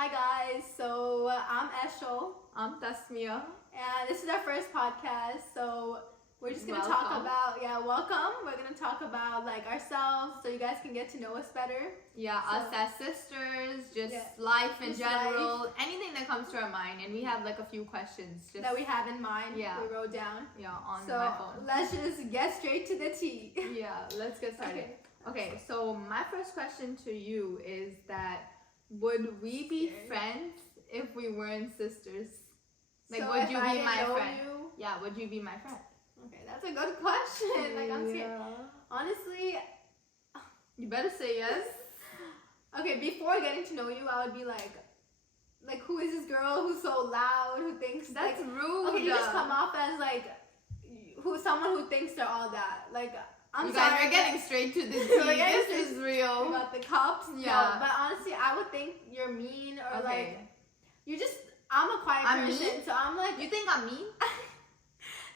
Hi guys, so I'm Eshal, I'm Tasmiya. and this is our first podcast. So we're just gonna talk Welcome. about welcome. We're gonna talk about like ourselves, so you guys can get to know us better. Yeah, So- us as sisters, just Yeah, life in just general, anything that comes to our mind, and we have like a few questions. Just, That we have in mind. Yeah. We wrote down. yeah, on So my phone. let's just get straight to the tea. Yeah, let's get started. Okay. Okay, so my first question to you is that would we be Scared. friends if we weren't sisters? Like, So would if you I be didn't my know friend? you- Yeah, would you be my friend? Okay, that's a good question. Like I'm scared. Honestly, You better say yes. okay, before getting to know you, I would be like, who is this girl who's so loud, who thinks That's like, rude. okay, you just come off as like, someone who thinks they're all that. Like, I'm you sorry. guys are getting straight to the We're tea. getting This straight is real. about the cups. Yeah. No, but honestly, I would think you're mean or like, you just, I'm a quiet I'm person, mean? so I'm like, You think I'm mean?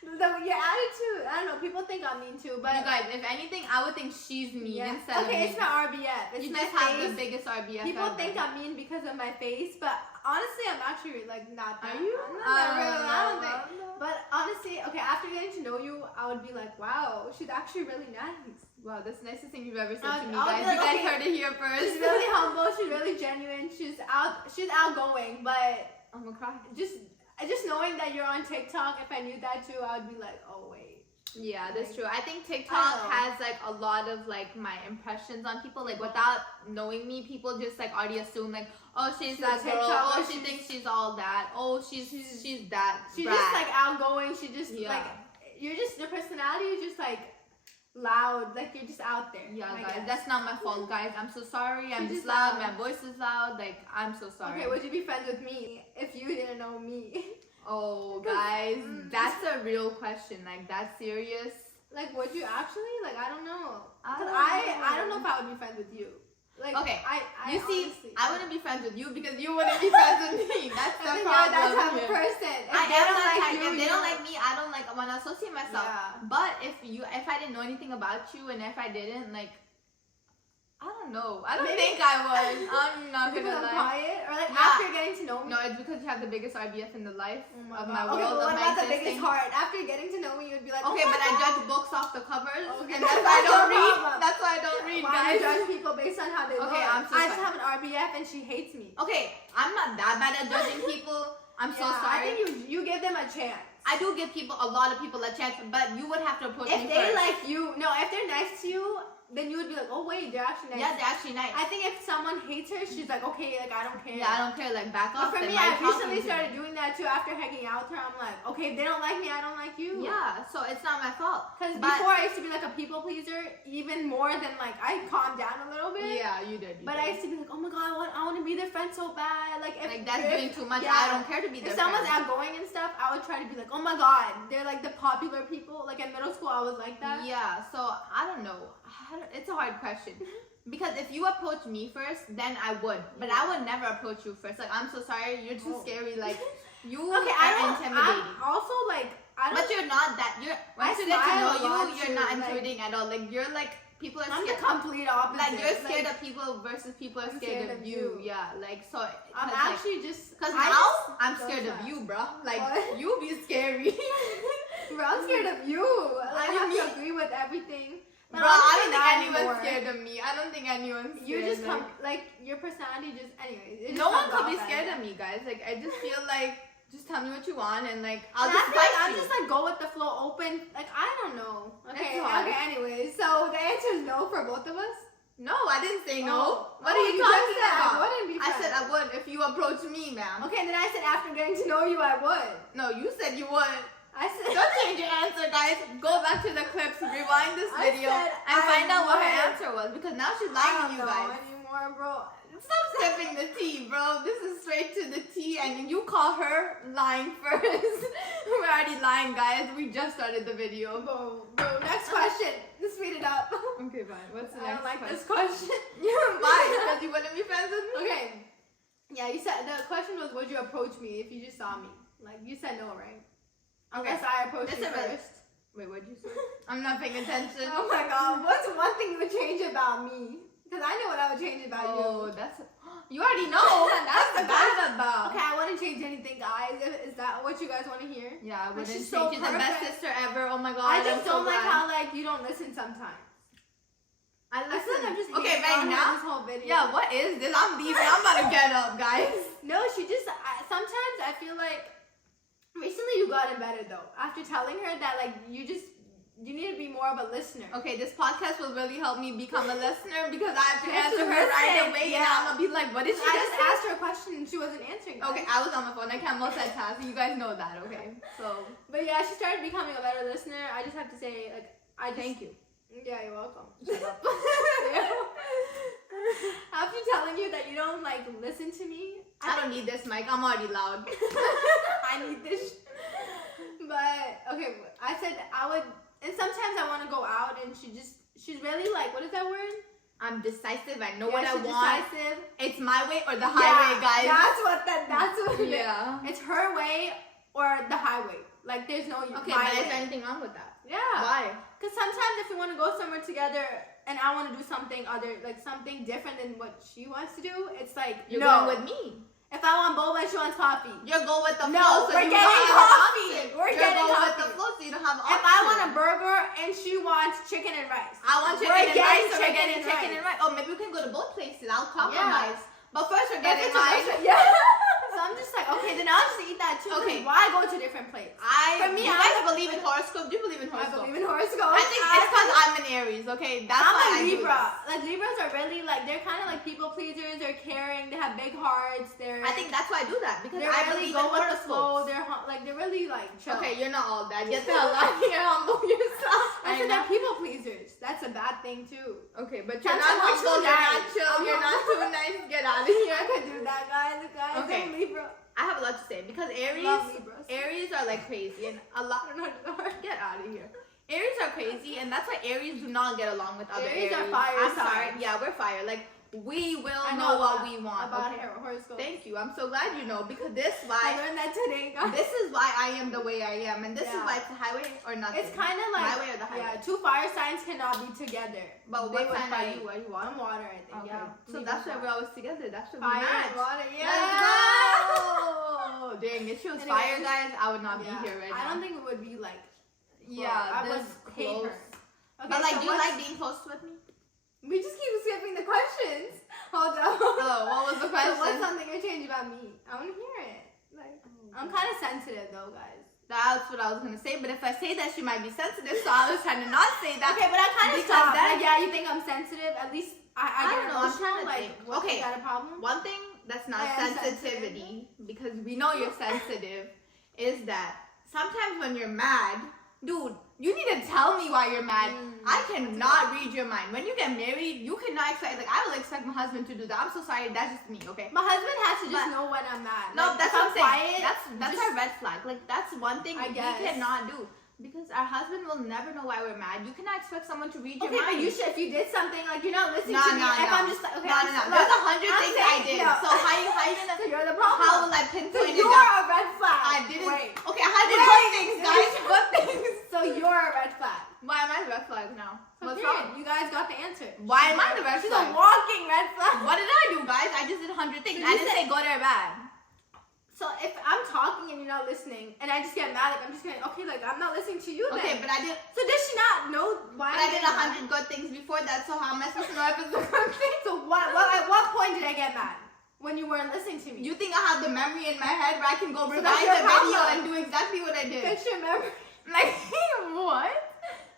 your attitude, I don't know, people think I'm mean too, but You guys, if anything, I would think she's mean yeah. instead Okay, of it's me. my RBF. It's You my just have face. the biggest RBF People ever. think I'm mean because of my face, but honestly, I'm actually like not that. Are you? I'm not that real. I don't think. I don't know. But honestly, okay, after getting to know you, I would be like, wow, she's actually really nice. Wow, that's the nicest thing you've ever said to me, I'll guys. be like, You guys okay, heard it here first. She's really humble. She's really genuine. She's outgoing. But I'm gonna cry. just knowing that you're on TikTok, if I knew that too, I would be like, oh wait. Yeah, that's Like, true. I think I TikTok don't know. has like a lot of like my impressions on people. Like without knowing me, people just like already assume like, oh, she's that She's a girl. TikToker, Oh, she thinks she's all that. Oh, she's that. She's brat. just like outgoing. She just Yeah. like your personality is just like loud. Like you're just out there. Yeah, I guys, guess. that's not my fault, guys. I'm so sorry. I'm She's just just loud. loud. My voice is loud. Like, I'm so sorry. Okay, would you be friends with me if you didn't know me? Oh, guys, that's a real question. Like, that's serious. Like, would you actually? Like, I don't know. I 'Cause don't I don't know know. if I would be friends with you. Like, Okay, I You see, honestly, I wouldn't be friends with you because you wouldn't be friends with me. That's I the think you're that problem type of here. person. If I they am don't that like type. you, If they you don't like me, I don't like. I want to associate myself. Yeah. But if I didn't know anything about you, and if I didn't, like, I don't know. I don't Maybe- think I would. I'm not because gonna I'm lie. quiet, or like Yeah. after getting to know me. No, it's because you have the biggest RBF in the life Oh of God. my Okay, world, but of what my about the biggest existing. heart? After getting to know me, you'd be like, Okay, oh my but I God. judge books off the covers, Okay, and that's why I that's don't your read. problem. That's why I don't read, Why guys. you judge people based on how they look? Okay, I'm so I just sorry. have an RBF and she hates me. Okay, I'm not that bad at judging people. I'm so Yeah, sorry. I think you give them a chance. I do give a lot of people a chance, but you would have to approach If me they first. like you, no, if they're nice to you, then you would be like, oh wait, they're actually nice. Yeah, they're actually nice. I think if someone hates her, she's like, okay, like I don't care. Yeah, I don't care. Like, back But off. for and me, why I've you recently talking to started me? doing that too. After hanging out with her, I'm like, okay, if they don't like me, I don't like you. Yeah, so it's not my fault. Because But- before I used to be like a people pleaser, even more than like I calmed down a little bit. Yeah, you did. But I used to be like, oh my god, I want to be their friend so bad. Like if Like, that's if- doing too much. yeah. I don't care to be If their someone's friend. outgoing and stuff, I would try to be like, oh my god, they're like the popular people. Like in middle school, I was like that. Yeah, so I don't know. It's a hard question. Because if you approach me first, then I would. But I would never approach you first. Like, I'm so sorry. You're too Oh. scary. Like, you Okay, are intimidating. I'm also like, I don't. But you're not that. Once you get to smile know a lot you, you're too, not like- intimidating at all. Like, you're like, people are I'm the scared. complete opposite. Like, you're scared of people versus people are I'm scared of you. Yeah, like, so. I'm 'cause, actually just. Because I now, just I'm don't scared of try. you, bro. Like, What? you be scary. Bro, I'm scared of you. Like, I I have mean- to agree with everything. But Bro, I honestly, don't think not anyone's anymore. scared of me. I don't think anyone's scared. You just like- come like your personality just anyways. It just No one comes could be off as scared that. of me, guys. Like, I just feel like, just tell me what you want, and like, I'll And I just feel like fight I'm you. just like go with the flow, open. Like I don't know. Okay, It's hard. okay. Anyways, so the answer is no for both of us. No, I didn't say no. Oh. What Oh, are you just talking said I about? wouldn't be I said I friends. would if you approach me, ma'am. Okay, and then I said after getting to know you, I would. No, you said you would. I said. Don't change your answer, guys. Go back to the clips, rewind this I video, said and I find out what her would. answer was, because now she's I lying don't to you know guys. anymore, bro. Stop sipping the tea, bro. This is straight to the tea, and you call her lying first. We're already lying, guys. We just started the video. Bro, next question. Let's speed it up. Okay, fine. What's the I next don't like question? this question. Why? Because you wouldn't be friends with me? Okay. Yeah, you said the question was, would you approach me if you just saw me? Like you said no, right? Okay. Unless I approach That's you a really- first. Wait, what'd you say? I'm not paying attention. Oh my god, what's one thing you would change about me? Because I know what I would change about Oh, you. that's... You already know. That's the bad. what you guys want to hear. Yeah, I wouldn't she's say so she's the best perfect. sister ever. Oh my god. I just I'm so don't like glad. how like you don't listen sometimes. I I feel listen. like I'm just Okay, hating right on her now. this whole video. Yeah, what is this? I'm leaving. I'm about to get up, guys. No, she just sometimes I feel like recently you gotten better though. After telling her that like you need to be more of a listener. Okay, this podcast will really help me become a listener because I have to You have answer to her right listen, away, yeah. and I'm gonna be like, "What did she I just just say?" asked her a question and she wasn't answering. Okay, I was on my phone. I can't multitask. You guys know that, okay? So, But yeah, she started becoming a better listener. I just have to say, like, thank you. Yeah, you're welcome. Shut up. After telling you that you don't like listen to me, I don't need this mic. I'm already loud. I need this. But okay, I said I would, and sometimes I want to go out, and she's really like, what is that word? I'm decisive. I know Yeah, what I she's want. decisive. It's my way or the highway, guys. That's what it is. Yeah. It's her way or the highway. Like there's no Okay, my but is way. there anything wrong with that? Yeah. Why? Because sometimes if we want to go somewhere together and I want to do something other, like something different than what she wants to do, it's like, You're no. going with me. If I want boba, she wants coffee. You're going with the No, flow, so we're you getting don't have coffee. an option. We're You're getting going coffee. with the flow, so you don't have an If I want a option. burger and she wants chicken and rice. I want chicken We're and getting rice, so we're chicken getting and chicken rice. and rice. Oh, maybe we can go to both places. I'll compromise. But first, we're If getting it's a mine. restaurant- yeah. So I'm just like, okay, then I'll just eat that too. Okay. Why go to different places? For me, you I guys believe in horoscope. Do you believe in I horoscope? believe in horoscopes. I think it's because I'm an Aries, okay? That's I'm why a I do Libra. this. Like Libras are really like they're kind of like people pleasers. They're caring. They have big hearts. I think that's why I do that because they I really believe go in with the flow. horoscopes. They're really like chill. Okay, you're not all that. Get the hell out of here. Humble yourself. I said they're people pleasers. That's a bad thing too. Okay, but you're Sometimes not we're humble. too You're nice. not chill. I'm You're not humble. too nice. Get out of here. I could do that, guys. Okay. I'm Libra. I have a lot to say because Love Libras. Aries are like crazy and a lot. Get out of here. Aries are crazy and that's why Aries do not get along with other Aries Aries. are fire I'm sorry. signs. Yeah, we're fire. Like we will I know what about- we want. about Okay? horoscopes. Thank you. I'm so glad you know because this I why learned that today, guys. this is why I am the way I am and this is Yeah. why it's the highway or nothing. It's kind of like my way or the highway. yeah, two fire signs cannot be together. But They what would sign are fight. you? Are you water? I'm water, I think. Okay. Yeah. So that's why we're always together. That's why we fire match. and water. Yeah. Let's go! Dang, if she was Anyways, fire, guys, I would not Yeah. be here right now. I don't think it would be like. Yeah, I would this hate close. her. Okay, But like, so do you what's- like being close with me? We just keep skipping the questions. Hold on. Oh, what was the So what's question? something you change about me? I want to hear it. Like, I'm kind of sensitive though, guys. That's what I was gonna say, but if I say that, she might be sensitive, so I was trying to not say that. Okay, but I kind of because stopped. then- Like, yeah, you think I'm sensitive? At least I I get don't know, I'm emotional. trying to Like, think. what, Okay. you got a problem? One thing that's not I am sensitivity, because we know you're sensitive, is that sometimes when you're mad, dude, you need to tell me why you're mad. I cannot read your mind. When you get married, you cannot expect, like, I will expect my husband to do that. I'm so sorry, that's just me, okay? My husband has to just But- know when I'm mad. No, Like, that's if what I'm saying. quiet, That's just- our red flag. Like that's one thing I we guess. cannot do because our husband will never know why we're mad. You cannot expect someone to read your Okay, mind. but you should. If you did something, like you're not listening No, to me. no, If no. I'm just like, okay, No, I'm no, no. just- There's look, 100 I'm things I saying- did. no. So how you gonna? So you're the problem. How will I So pinpoint it? you're a red flag. I didn't. Wait. Okay, I had Wait. good things, guys. Good things. So you're a red flag. Why am I the red flag now? What's Okay, wrong? you guys got the answer. Why am I the red She's flag? a walking red flag. What did I do, guys? I just did 100 things. So I you didn't said- say good or bad. So if I'm talking and you're not listening, and I just get mad, like I'm just gonna, okay, like I'm not listening to you then. Okay, but I did. So does she not know why? But I I'm did getting mad? 100 good things before that. So how am I supposed to know if it's a good thing? So at what point did I get mad? When you weren't listening to me. You think I have the memory in my head where I can go So rewind that's the your video problem. and do exactly what I did? Fix your memory. Like, what?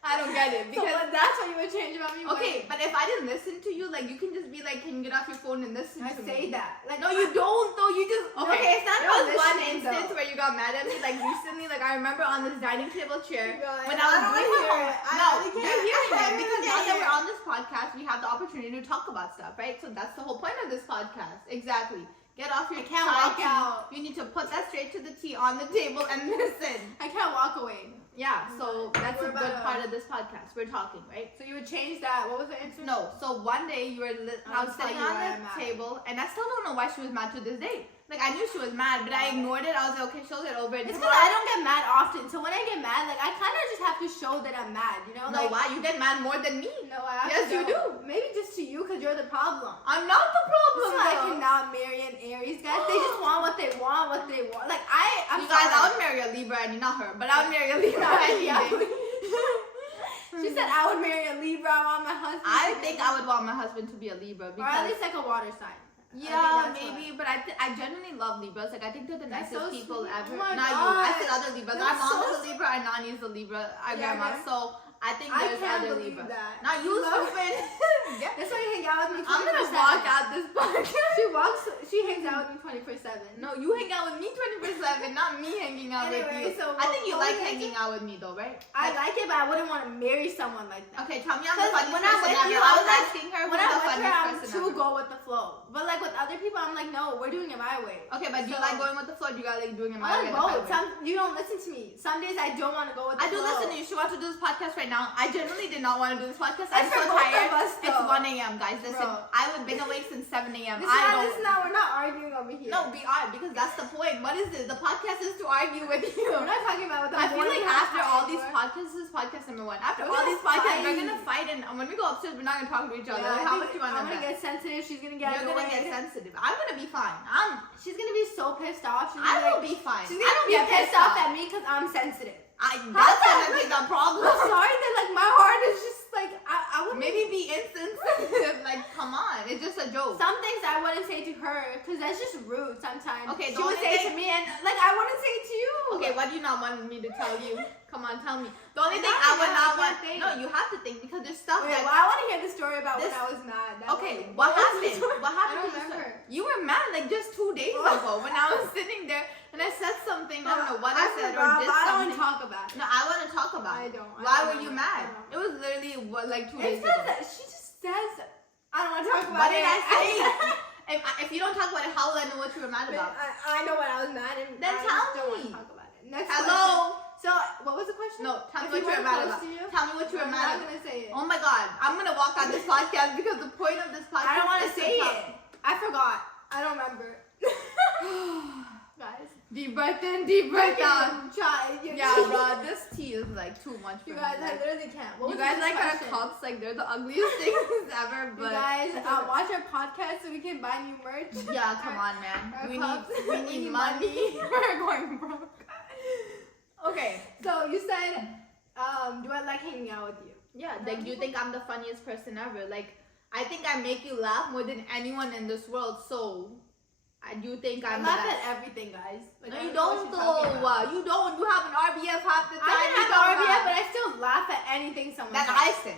I don't get it. So Because, that's what you would change about me. okay, but if I didn't listen to you, like, you can just be like, can you get off your phone and listen I to say me? that. Like No, you don't, though. You just, Okay, it's not There about was one listening, instance though. where you got mad at me, like, recently, like, I remember on this dining table chair, God, when I I was don't doing wanna my hear homework. it. I No, really you're can't. hearing I it, really because now can't that hear we're it. on this podcast, we have the opportunity to talk about stuff, right? So that's the whole point of this podcast. Exactly. Get off your can't side walk tea. out. You need to put that straight to the T on the table and listen. I can't walk away. Yeah, so that's We're a good about to- part of this podcast. We're talking, right? So you would change that. What was the answer? No, so one day you were I was I'll tell sitting you on why the I'm mad. table, and I still don't know why she was mad to this day. Like, I knew she was mad, but I ignored it. I was like, okay, she'll get over it. It's because I don't get mad often. So when I get mad, like I kind of just have to show that I'm mad. You know? No, Like, why? You get mad more than me. No, I Yes, actually you don't. Maybe just to you because you're the problem. I'm not the This problem, is why I though. cannot marry an Aries, guys. They just want what what they want. Like I'm you guys, sorry. I would marry a Libra and not her, but I would marry a Libra any day. She said I would marry a Libra. I want my husband. I think I would want my husband to be a Libra or at because least like a water sign. yeah, maybe, but I genuinely love Libras. Like I think they're the That's nicest so people sweet. ever. Oh my Not you. God. I said other Libras. That's Our mom so is a Libra. Our nanny is a Libra. Our Yeah, grandma. okay. So I think I there's can't other believe Libras. that. Not you, stupid. Yeah. That's why you hang out with me. I'm gonna 24/7. walk out this podcast. She hangs out with me 24/7. No, you hang out with me 24/7, not me hanging out with Anyway, you. so I think you what like was I hanging out with me though, right? I like it, but I wouldn't want to marry someone like that. Okay, tell me I'm the 'Cause funniest when I'm person with ever. you, I I'm was like- asking her When who's I'm the with her, funniest I'm person too ever. go with the flow. But like with other people, I'm like, no, we're doing it my way. Okay, but do you So- like going with the flow? Or do you like doing it my I way? like both. You don't listen to me. Some days I don't want to go with the I do flow. listen to you. She wants to do this podcast right now. I genuinely did not want to do this podcast. I'm It's so for both tired. of us, It's though. 1 a.m. guys. Listen, Bro. I've been awake since 7 a.m. This I is not, we're not arguing over here. No, we are because that's the point. What is this? The podcast is to argue with you. We're not talking about what the I feel morning like after has all to these work. podcasts, this is podcast number 1. After We're all gonna these podcasts, we're fight. gonna fight, and when we go upstairs, we're not gonna talk to each other. Yeah, Like, I how think much you want I'm to gonna bet? get sensitive. She's gonna get You're gonna annoyed. get sensitive. I'm gonna be fine. She's gonna be so pissed off. She's I gonna will be fine. She's I gonna don't be get pissed off at me because I'm sensitive. That's gonna be the problem. I'm sorry that like my heart is just like I would Maybe be insensitive. Like, come on, it's just a joke. some things I wouldn't say to her because that's just rude sometimes. Okay, she the would only say it thing- to me and like I wouldn't say it to you. Okay, what do you not want me to tell you? Come on, tell me. The only thing Nothing, I would I not can't want. think. No, you have to think because there's stuff Okay, that. well, I want to hear the story about This- when I was mad. Okay, what was the happened? story? What happened? I don't to you? remember. You were mad like just 2 days Oh. ago when I was sitting there and I said something. I don't know what I said forgot, or did but I don't something. want to talk about it. No, I want to talk about I it. don't. I Why don't were you remember. mad? I don't. It was literally like 2 It days says ago. that she just says I don't want to talk about What it. did I say? If you don't talk about it, how will I know what you were mad about? I know what I was mad and Then I tell just don't want me. to talk about it. Next Hello. question. So what was the question? No, tell me If what you were weren't mad close about. to you, Tell me what you were I'm mad not about. gonna say it. Oh my god, I'm gonna walk on this podcast because the point of this podcast I don't want is to say talk. it. I forgot. I don't remember. Guys. Deep breath in, deep breath out. Try. Yeah, bro, this tea is like too much for You me. guys, I Like, literally can't. What you was guys the like our question? cups, like they're the ugliest things ever. You But guys, watch our podcast so we can buy new merch. yeah, come on, man. Our We cups. need we need money. We're going broke. Okay. So you said, do I like hanging out with you? Yeah, like do you think I'm the funniest person ever? Like I think I make you laugh more than anyone in this world. So I do think I I'm the laugh best. at everything, guys. Like, No, I you know what don't you're talking about. though. You don't. You have an RBF half the time. I you can have don't RBF, have. but I still laugh at anything someone That says. I say.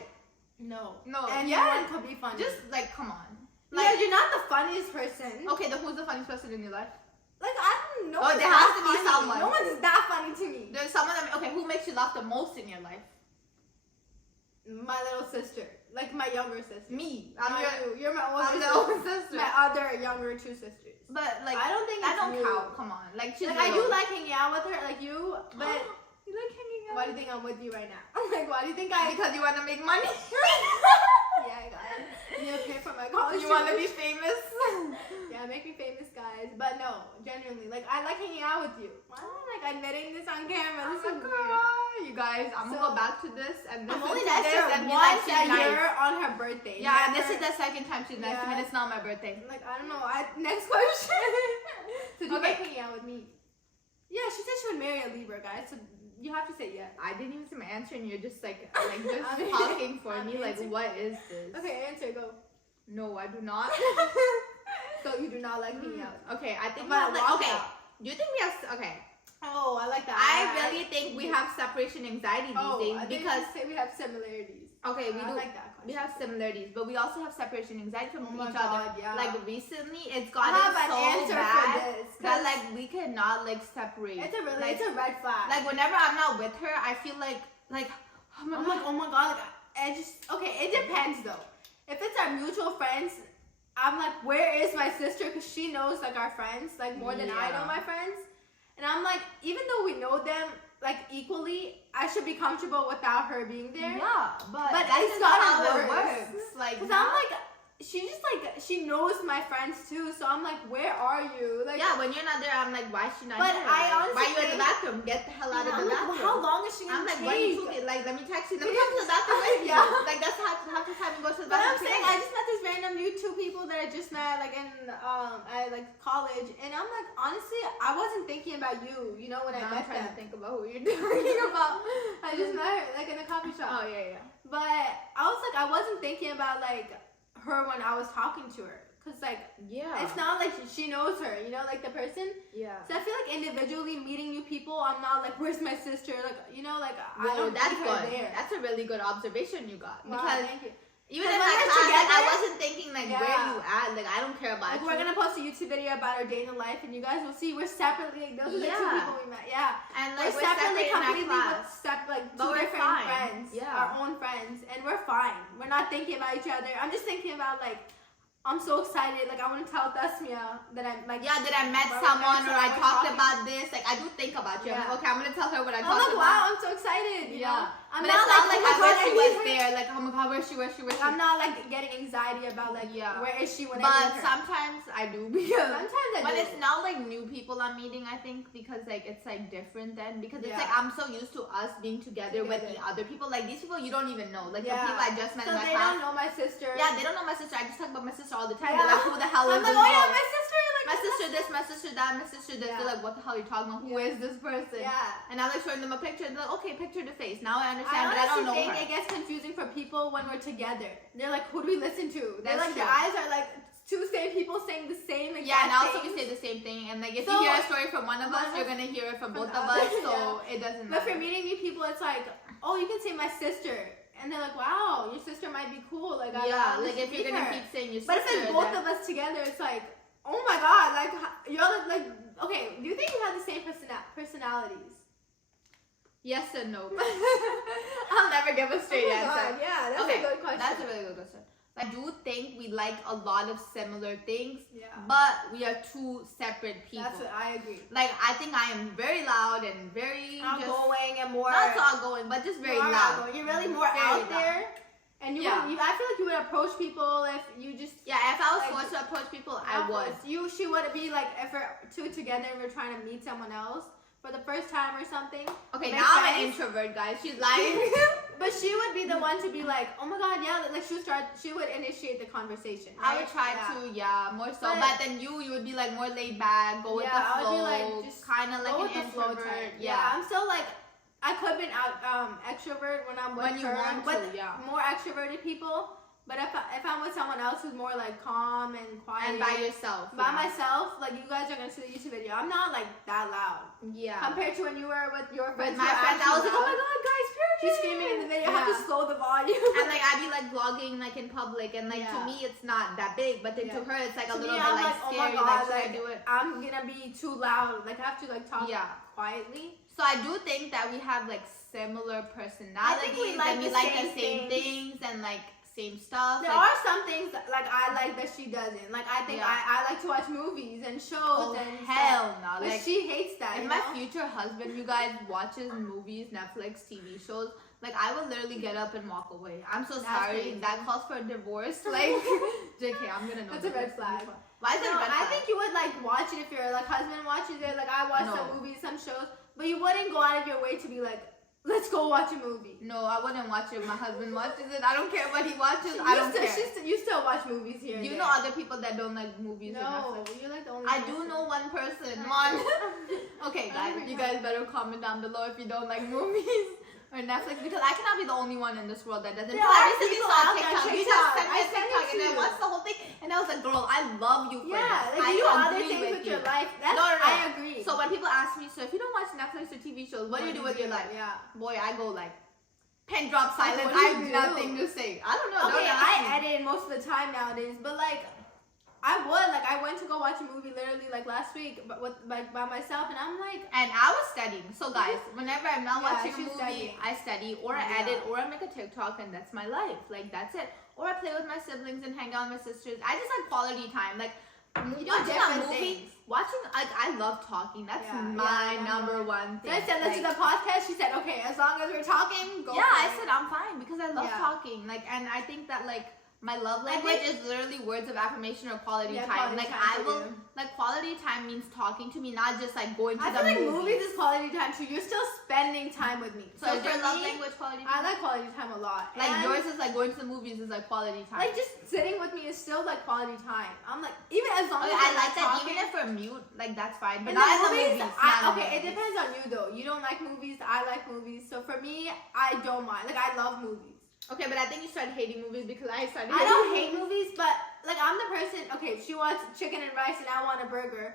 No. No. Anyone Yeah. could be funny. Just like come on. Like, you're not the funniest person. Okay, then who's the funniest person in your life? Like, I don't know. Oh, there has to be someone. No one's that funny to me. There's someone that okay. Who makes you laugh the most in your life? My little sister. Like, my younger sister. Me. Not you. You're my older I'm the sister. older sister. My other younger two sisters. But like I don't think that it's don't you. count. Come on. Like she's Like, I do little. like hanging out with her, like you, but You like hanging out? why do you think I'm with you right now? Like, why do you think I... Because you want to make money. Yeah, guys. You need to pay for my college. You want to tuition. be famous. Yeah, make me famous, guys. But no, genuinely, like, I like hanging out with you. Why am I, like, admitting this on camera? This is weird. You guys, I'm gonna So, go back to this and I'm listen only to nice this to her and be like, once she's a nice. year on her birthday. Yeah, and this Never- is the second time she's nice to me, and Yeah. it's not my birthday. Like, I don't know. Next question. So, do you Okay. like hanging out with me? Yeah, she said she would marry a Libra, guys. So, you have to say yes. I didn't even say my answer, and you're just just I'm- talking for I'm me. Like, answering. what is this? Okay, answer, go. No, I do not. So, you do not like hanging out. Okay, I think we But have like walk okay. out. Do you think we have okay? Oh, I like that. I really think we have separation anxiety these I days think because you say we have similarities. okay, we I do. like that question. We have similarities, but we also have separation anxiety from Oh my each God, other. yeah. Like recently, it's I gotten have an so answer bad for this. that 'cause like we cannot like separate. it's a really, like, it's a red flag. like whenever I'm not with her, I feel like I'm like, oh my god, like, I just, okay, it depends though. If it's our mutual friends, I'm like, where is my sister? Because she knows like our friends, like more than I know Yeah. my friends. And I'm like, even though we know them like equally, I should be comfortable without her being there. yeah, but But that's it's not not how how it it works. Like Because I'm like, she just like she knows my friends too, so I'm like, where are you? Like, yeah, when you're not there, I'm like, why is she not but here? I Like, honestly why are you in think- the bathroom? Get the hell out of the I'm like, bathroom. how long is she I'm gonna like, take? what are you doing? Like, let me text you. Let me come to the bathroom with you. Yeah. Like, that's half the time you go to the But bathroom. I'm saying, I just met this random new two people that I just met like in at like college, and I'm like, honestly, I wasn't thinking about you. You know, when I I'm met trying them. to think about who you're talking about. I just met her like in a coffee shop. Oh yeah, yeah. But I was like, I wasn't thinking about like her when I was talking to her, cause like Yeah. it's not like she knows her, you know, like the person. Yeah. So I feel like individually meeting new people, I'm not like, where's my sister? Like, you know, like I Well, don't that's see her good. there. That's a really good observation you got. Wow, Because thank you. even Because in when my we're class, like, I together- wasn't thinking like where Yeah. you at. Like I don't care about Like you. we're gonna post a YouTube video about our day in the life, and you guys will see we're separately. Like, those are the two Yeah. people we met. Yeah, and we're like we're separately, separate in our completely class. like But two we're different fine. friends, Yeah. our own friends, and we're fine. We're not thinking about each other. I'm just thinking about like, I'm so excited. Like I want to tell Tasmiya that I'm like, Yeah, did I met Well, someone or I we're talked talking. about this? Like I do think about you. I'm Yeah. like, okay, I'm gonna tell her what I I'm talked like, about. wow, I'm so excited. You know? I'm but it's not like oh my I God, wish she need was her. there. Like oh my god, where's she? I'm not like getting anxiety about like, Yeah. where is she when I But meet her. sometimes I do because Sometimes I but do. it's not like new people I'm meeting, I think, because like it's like different then because it's Yeah. like I'm so used to us being together with the Together. other people. Like these people you don't even know. Like Yeah. the people I just met So in my they class. don't know my sister. Yeah, they don't know my sister. I just talk about my sister all the time. Yeah. They're like, who the hell I'm is like, this oh yeah, girl? my sister. Like My sister this, my sister that, my sister this. Yeah. They're like, what the hell are you talking about? Who is this person? Yeah. And I'm like showing them a picture. And they're like, okay, picture the face. Now I I understand, but I don't honestly know think her. it gets confusing for people when we're together. They're like, who do we listen to? They're That's like, true. their eyes are like two same people saying the same exact Yeah, and also we things. say the same thing. And like if So, you hear a story from one of us, one you're of- gonna hear it from from both the of other, us. So it doesn't But for matter. meeting new people, it's like, oh, you can say my sister. And they're like, wow, your sister might be cool. Like, Yeah, I like if you're gonna keep saying your sister. But if it's both then- of us together, it's like, oh my god, like, you're like, okay, do you think you have the same personalities? Yes and no. I'll never give a straight Oh my answer. God, yeah, that's Okay, a good question. That's a really good question. I do think we like a lot of similar things, Yeah. but we are two separate people. That's what I agree. Like I think I am very loud and very Outgoing and more. not so outgoing, but just very more loud. outgoing. You're really more Very out loud. there, and you, Yeah. I feel like you would approach people if you just. Yeah, if I was Like, forced to approach people, I would. She would be like if we're two together and we're trying to meet someone else for the first time or something. Okay, Make now I'm an friends. introvert, guys. She's lying. But she would be the one to be like, oh my god, yeah, like she would initiate the conversation. I would right? try Yeah. to, yeah, more so. But- But then you would be like more laid back, go with Yeah, the I would flow, be like, just kind of like Go an with the flow introvert. type. Yeah. I'm still like, I could have been extrovert when I'm with When you her, want but to, yeah. more extroverted people. But if I'm with someone else who's more like calm and quiet And by yourself. by yeah. myself, like you guys are gonna see the YouTube video, I'm not like that loud Yeah. compared to when you were with your With friends. my who are friends, I was actually like, oh my loud. god, guys, period. She's screaming in the video. I have to Yeah. slow the volume. And like I'd be like vlogging like in public, and like to Yeah. me it's not that big, but then to Yeah. her it's like a To little me, bit I'm like like, oh my scary. God, Like should like, I do it? I'm gonna be too loud. Like I have to like talk Yeah. quietly. So I do think that we have like similar personalities. we like and the we like same the same things and like same stuff. There like, are some things that, like I like that she doesn't. Like I think Yeah. I like to watch movies and shows oh and hell stuff. no! But Like she hates that. if you my know? future husband, you guys, watches movies, Netflix, TV shows, like I will literally get up and walk away. I'm so That's sorry. crazy. That calls for a divorce. Like, JK, I'm gonna know. That's a red divorce. flag. Why is it No, a red flag? I think you would like watch it if your like husband watches it. Like I watch No. some movies, some shows, but you wouldn't go out of your way to be like, let's go watch a movie. No, I wouldn't watch it. My husband watches it. I don't care what he watches. I don't care. You still watch movies here. Do you and know there. other people that don't like movies or No, Netflix? you're like the only. I person. do know one person. One. Okay, guys, you guys better comment down below if you don't like movies or Netflix, because I cannot be the only one in this world that doesn't. There Because I are recently people saw out there TikTok. on You TikTok. just sent me I a sent it TikTok to and then you. watched the whole thing, and I was like, girl, I love you for Yeah, this. like I you do other agree things with you. your life. That's, No. I agree. So when people ask me, so if you don't watch Netflix or TV shows, what do you do with your life? Yeah. Boy, I go like pin drop silence. What do I you have do? nothing to say. I don't know. Okay, Don't ask me. I edit most of the time nowadays, but like I went to go watch a movie literally like last week, but with like by myself, and I'm like, And I was studying. So guys, whenever I'm not Yeah, watching a she's movie, studying. I study or I Yeah. edit or I make a TikTok, and that's my life. Like that's it. Or I play with my siblings and hang out with my sisters. I just like quality time. Like you do watching a different movie, things. watching like I love talking. That's Yeah, my yeah, number one thing. Then I said, let's do Like, the podcast. She said, okay, as long as we're talking, go. yeah, for I it. said I'm fine because I love Yeah. talking. Like, and I think that like My love language is literally words of affirmation or quality time. Quality like time I will, like quality time means talking to me, not just like going to I the feel like movies. movies is quality time too. You're still spending time with me. So is for your love me, language quality time? I like quality time a lot. Like and yours is like going to the movies is like quality time. like just sitting with me is still like quality time. I'm like even as long as I I'm like that. talking, Even if we're mute, like that's fine. But in not the in the movies, movies. okay, it depends on you though. You don't like movies, I like movies. So for me, I don't mind. Like I love movies. Okay, but I think you started hating movies because I started. I don't hate movies, but like I'm the person. Okay, she wants chicken and rice, and I want a burger.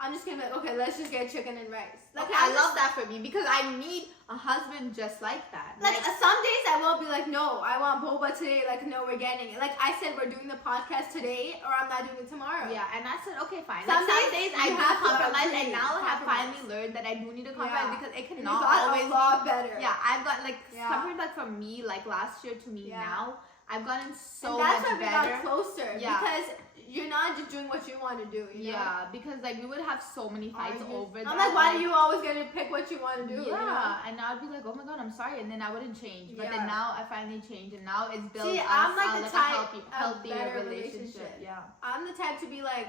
I'm just gonna be like, okay, let's just get chicken and rice. Like okay, I love that for me because I need a husband just like that. Like some days I will be like, no, I want boba today. Like no, we're getting it. Like I said, we're doing the podcast today, or I'm not doing it tomorrow. Yeah, and I said, okay, fine. Some Like, days I you do have to compromise, agree. and now I have Compromise. finally learned that I do need to compromise because it And you cannot got always a lot better. Yeah, I've got like Yeah. compared like from me like last year to me Yeah. now, I've gotten so and that's much why we better. got closer. Yeah. Because you're not just doing what you want to do. You know? Yeah, because like we would have so many fights over that. I'm like, why do you always get to pick what you want to do? Yeah, you know? and I'd be like, oh my god, I'm sorry, and then I wouldn't change. But Yeah. then now I finally changed, and now it's built See, us I'm like the a type healthier better relationship. Yeah. I'm the type to be like,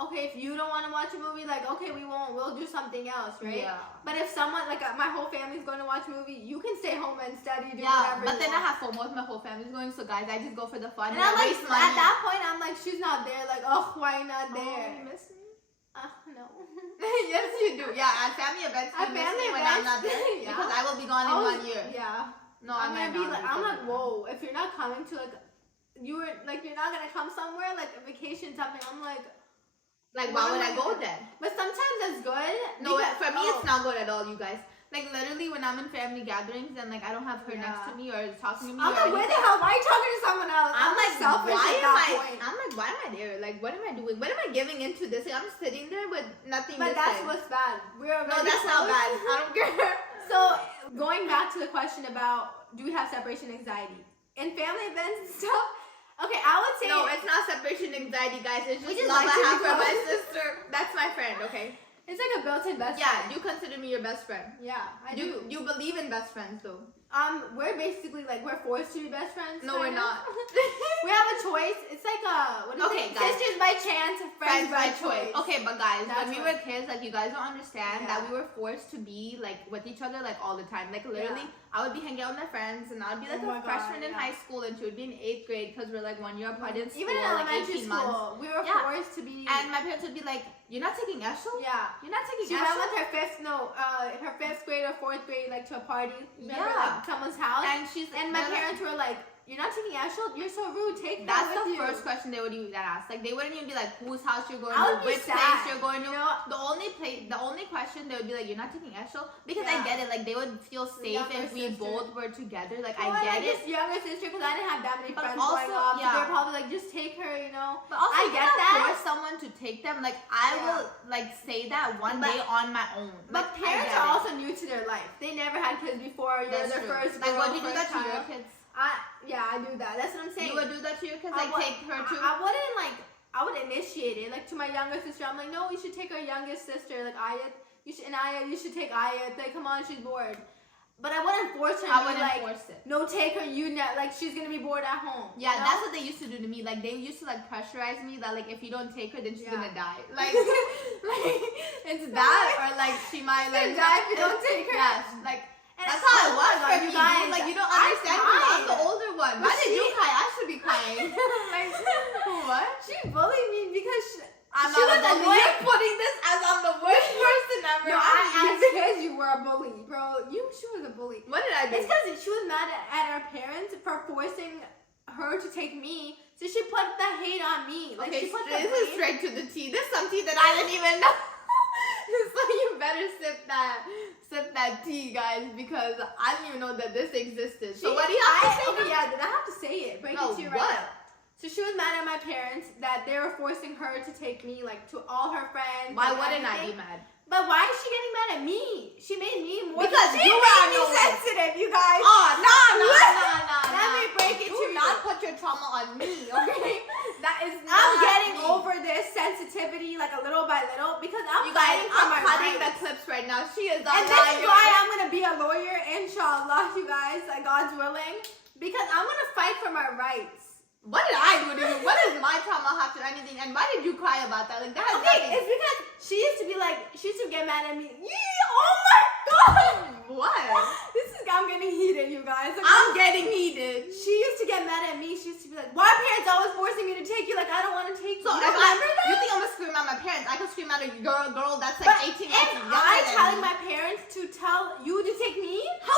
okay, if you don't want to watch a movie, like, okay, we won't. We'll do something else, right? Yeah. But if someone, like, my whole family's going to watch a movie, you can stay home and study, do Yeah, whatever but you then I want. have FOMO if my whole family's going, so guys, I just go for the fun. And I I'm like, waste money. at that point, I'm like, she's not there. Like, oh, why not Oh, there? you miss me? No. Yes, you do. Yeah, at family events, you At miss family me when I'm events, not there yeah. because I will be gone in 1 year. Yeah. No, I'm I might gonna be not like, I'm like, whoa, if you're not coming to, like, you're not gonna come somewhere, like, a vacation, something, I'm like, Like, what why would am I go gonna- then? But sometimes that's good. No, because- for me, it's oh. not good at all, you guys. Like, literally, when I'm in family gatherings and, like, I don't have her Yeah. next to me or talking to me I'm or like, where the anything, hell? Why are you talking to someone else? I'm like, selfish why at am that I? point. I'm like, why am I there? Like, what am I doing? What am I giving into this? Like, I'm sitting there with nothing But to that's say. what's bad. We're No, already that's not close. bad. I don't care. So going back to the question about do we have separation anxiety in family events and stuff? Okay, I would say No, it's not separation anxiety, guys. It's We just just love like I to have be for my close. sister. That's my friend, okay? it's like a built-in best Yeah, friend. you consider me your best friend. Yeah, I do. You believe in best friends, though. We're basically like we're forced to be best friends. No, we're kind of. not. We have a choice. It's like what is Okay, it? guys. Sisters by chance, friends by choice. Okay, but guys, That's when we what- were kids, like you guys don't understand that Yeah. we were forced to be like with each other like all the time. Like literally, Yeah. I would be hanging out with my friends, and I would be like Oh my a God, freshman in yeah. high school, and she would be in 8th grade because we're like 1 year apart in school, Even in like elementary 18 school, months. we were Yeah. forced to be. And my parents would be like, "You're not taking Eshal? yeah. You're not taking She went Eshal?" with her fifth grade or fourth grade, like to a party. Remember, Yeah. like someone's house. And she's And my parents were like, "You're not taking Eshel? You're so rude. Take that That's with the you." first question they would even ask. Like they wouldn't even be like whose house you're going I to, would be which sad. place you're going to. You know? The only question they would be like, "You're not taking Eshel?" Because I Yeah. get it. Like they would feel safe Younger if we sister. both were together. Like Well, I and get it. just younger sister, because I didn't have that many But friends also, growing up. yeah. So they're probably like, just take her, you know. But also, I you get cannot that. force someone to take them. Like I Yeah. will like say that one But- day on my own. But Like, I parents get are it. also new to their life. They never had kids before. You're That's their true. first Like girl, would you do first that to your child. kids? I do that. That's what I'm saying. You would do that to your kids? I Like would- take her too? I wouldn't like. I would initiate it. Like to my younger sister, I'm like, no, you should take our youngest sister, like Ayat. You should take Ayat. Like, come on, she's bored. But I wouldn't force her. I to be wouldn't like, force it. no, take her. Like she's gonna be bored at home. Yeah, you know? that's what they used to do to me. Like they used to like pressurize me that like if you don't take her, then she's Yeah. gonna die. Like, like it's that or like she might She's like gonna die if you don't take her. Yes, like And that's how it oh was my for God, me. you guys, Dude. Like you don't I understand because I'm the cried. older one. But Why did you she- cry? I should be crying. like, What? she bullied me because I'm she not was a bully. annoying. You're putting this as I'm the worst person ever. No, I'm as kids you were a bully, bro. She was a bully. What did I do? It's because she was mad at her parents for forcing her to take me. So she put the hate on me. Like Okay, she put this is blame- straight to the tea. There's some tea that I didn't even know. So you better sip that tea, guys, because I didn't even know that this existed. So what do you have to say? Okay, yeah, then I have to say it. Break No, it to you what? right now. So she was mad at my parents that they were forcing her to take me, like, to all her friends. Why and wouldn't I everything. be mad? But why is she getting mad at me? She made me more. Because she you made are me no way. sensitive, you guys. Oh, no. Let me break it to Do you. not put your trauma on me, okay? That is not I'm getting me. over this sensitivity, like, a little by little, because I'm You guys, fighting for I'm my cutting the rights. clips right now. She is a And this is liar. why I'm gonna be a lawyer, inshallah, you guys, like God's willing. Because I'm gonna fight for my rights. What did I do to you? What does my trauma have to anything? And why did you cry about that? Like that has Okay, nothing. it's because she used to get mad at me. Oh my god! What? I'm getting heated, you guys. Like, I'm getting heated. She used to get mad at me. She used to be like, why are parents always forcing me to take you? Like, I don't want to take you. So if you think I'm gonna scream at my parents, I could scream at a girl that's like 18 months Am younger I than telling me. my parents to tell you to take me? How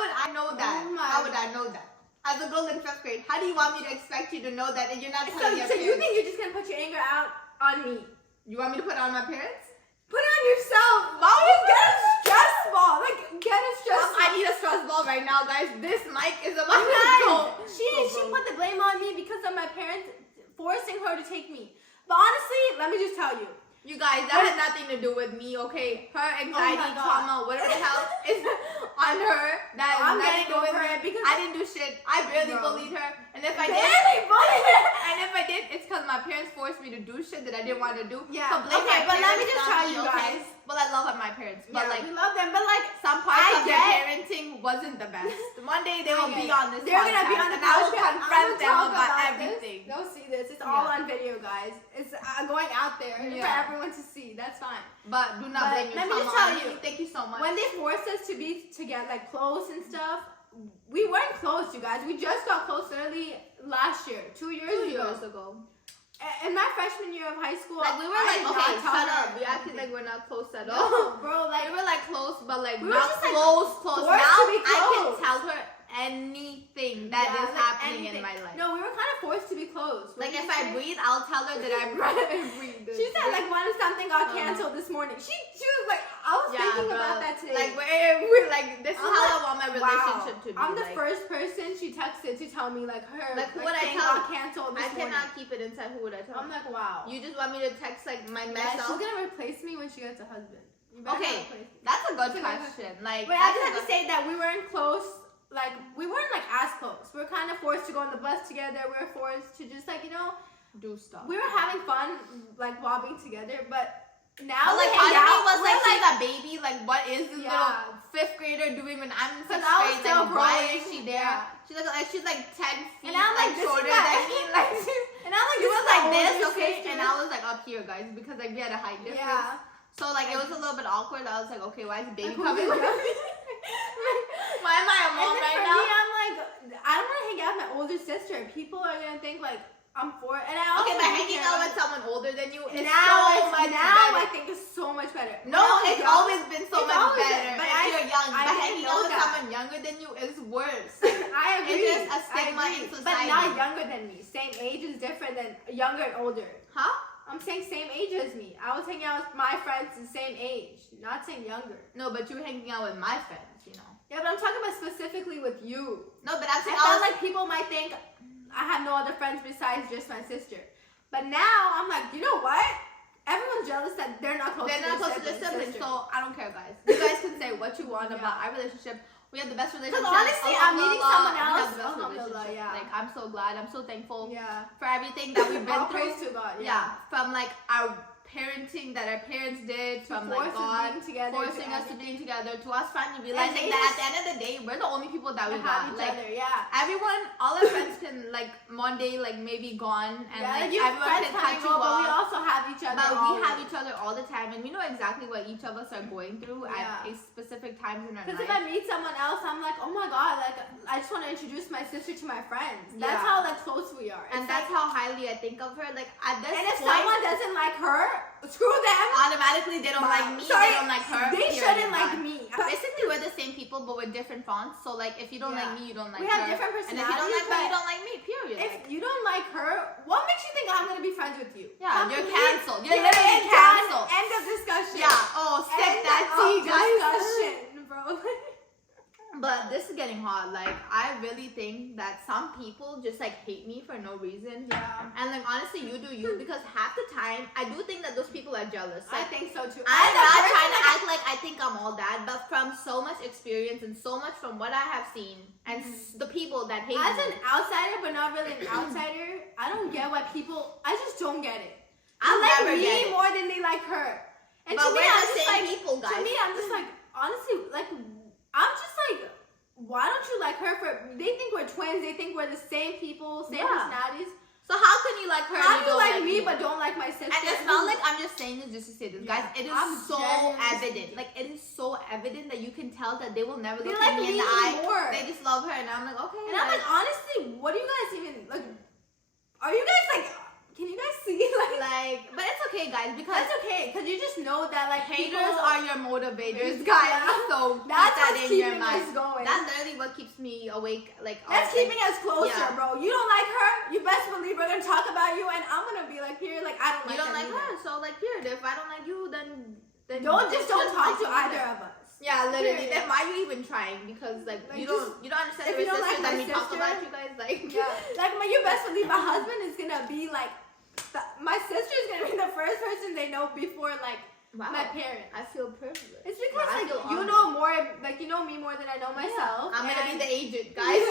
would I know that? Oh my How would I know that? As a girl in 5th grade, how do you want me to expect you to know that and you're not telling your So parents? you think you're just gonna put your anger out on me? You want me to put it on my parents? Put it on yourself. Why would you get a stress ball? Like, get a stress ball. I need a stress ball right now, guys. This mic is about to Guys, go. she put the blame on me because of my parents forcing her to take me. But honestly, let me just tell you. You guys, that had nothing to do with me, okay? Her anxiety, trauma, whatever the hell is on her. That I'm nothing getting to do with over me. it because I didn't do shit. I barely Bro. bullied her. And if I did, and if I did, it's because my parents forced me to do shit that I didn't want to do. Yeah. So blame Okay, my but let me parents, just not tell me, you okay? guys. Well, I love my parents, but Yeah, like we love them, but like some parts I of their get- parenting wasn't the best. One day they will I be get on this They're podcast, gonna be on the and I will podcast. confront I'm gonna them talk about this. everything. They'll see this. It's all Yeah. on video, guys. It's going out there for Yeah. everyone to see. That's fine. But do not But blame your let me just trauma tell on me. you, Thank you so much. When they forced us to get like close and stuff, we weren't close, you guys. We just got close literally last year, 2 years ago. In my freshman year of high school, Like we were I like, did not okay, tell shut her up. We acted like we're not close at all. No, bro, like We were like close, but like We were not just, like, close. forced Now to be I can close. tell her anything that Yeah, is like, happening anything. in my life. No, we were kind of forced to be close. What Like did if you I say? breathe, I'll tell her that I breathe. She said like when something got canceled this morning. She was like, I was thinking about that today. Like we're like this is I'm how like, I want my wow. relationship to be. I'm the like, first person she texted to tell me like her Like, who would I thing tell? got canceled this I morning. cannot keep it inside. Who would I tell? I'm like, wow. You just want me to text like my Yeah, mess she's up? gonna replace me when she gets a husband. You better Okay, not replace me. that's a good That's a good question. Like, Wait, I that's just a have to good- say that we weren't close. Like we weren't like as close. We were kind of forced to go on the bus together. We were forced to just like do stuff. we were having fun like while being together. But now But like we part hang of me out, was we're, like, she's a baby. Like, what is this Yeah. little 5th grader doing when I'm in 6th I was grade? still Like, why growing. is she there? Yeah. She's like 10 feet And I'm like, this is shorter my- than me. Like, and I'm like, she this was is like my this, older okay, sister. and I was like up here, guys, because like we had a height difference. Yeah. So like it was a little bit awkward. I was like, okay, why is the baby Like, coming? who's with this? me? Why am I a mom And then right for now? me, I'm like, I don't want to hang out with my older sister. People are gonna think like I'm for it. And I also Okay, but don't hanging care out about- with someone older than you is now so much I better. think it's so much better. No, When I was it's young- always been so It's much always better. been, but if you're young, I but didn't hanging know out with that. someone younger than you is worse. I agree. It's just a stigma I agree. in But society. not younger than me. Same age is different than younger and older. Huh? I'm saying same age as me. I was hanging out with my friends the same age, not saying younger. No, but you were hanging out with my friends, you know. Yeah, but I'm talking about specifically with you. No, but I'm I saying felt like people might think I have no other friends besides just my sister. But now I'm like, you know what? Everyone's jealous that they're not close they're to not close to their siblings, so I don't care, guys. You guys can say what you want Yeah. about our relationship. We have the best relationship. honestly, I'm meeting someone We have else. the best Alhamdulillah, relationship. yeah. Like I'm so glad. I'm so thankful Yeah. for everything that we've been All through. praise to God. Yeah, from like our parenting that our parents did, from like Force us God being together, forcing to us to everything. being together, to us finally realizing they that at just- the end of the day, we're the only people that we To have got. each Like other, yeah. everyone, all our friends can like one day like maybe gone and Yeah, like you have everyone friends can cut coming you over, but we off. also have each other. But we have always. each other all the time, and we know exactly what each of us are going through at Yeah. a specific times in our Because life. if I meet someone else, I'm like, oh my god, like I just want to introduce my sister to my friends. That's Yeah. how like close we are. And It's that's like, how highly I think of her. Like at this and if point, someone doesn't like her, screw them. automatically they don't like me. Sorry, They don't like her. They period, shouldn't like done. me. Basically, we're the same people, but with different fonts. So like, if you don't Yeah. like me, you don't like We her. have different And if you don't like personalities, me, you but don't like me. Period. If Like, you don't like her, what makes you think I'm gonna be friends with you? yeah, you're Complete- canceled. You're Yeah, literally done. canceled. End of discussion. Yeah. Oh, sip End that of tea, guys. discussion, bro. But this is getting hot. Like, I really think that some people just like hate me for no reason. Yeah. And like, honestly, you do you, because half the time I do think that those people are jealous. I Like, think so too. I'm the not person trying to that- act like I think I'm all that, but from so much experience and so much from what I have seen and the people that hate As me. an outsider, but not really an outsider, I don't get why people. I just don't get it. I'll They like never me get it. more than they like her. And But to me, we're I'm the just same like, people, guys. To me, I'm just like, honestly, like, I'm just like, why don't you like her for? They think we're twins. They think we're the same people, same personalities. So how can you like her? How and do you like me me? but don't like my sister? And it's not like I'm just saying this just to say this, guys. It is so evident. genuinely Like it is so evident that you can tell that they will never They look like at me in me the eye. more. They just love her, and I'm like, okay. And I'm like, honestly, what do you guys even like? Are you guys like? Can you guys see like, but it's okay, guys, because that's okay because you just know that like haters people, are your motivators, guys. Yeah. So that's keep that what's in your keeping mind. us going. That's literally what keeps me awake. Like That's keeping us closer, yeah. bro. You don't like her, you best believe we're gonna talk about you, and I'm gonna be like, here, like I don't like. You don't like either. her, so like here. If I don't like you, then don't shouldn't talk to like either of us. Yeah, literally. Period. Then why are you even trying? Because like you don't understand if that you don't we're sisters like my and we talk sister, about you guys like like you best believe my husband is gonna be like, my sister's gonna be the first person they know before like my parents. I feel privileged. It's because I like feel you honored. know more, like you know me more than I know myself. I'm gonna be the agent, guys.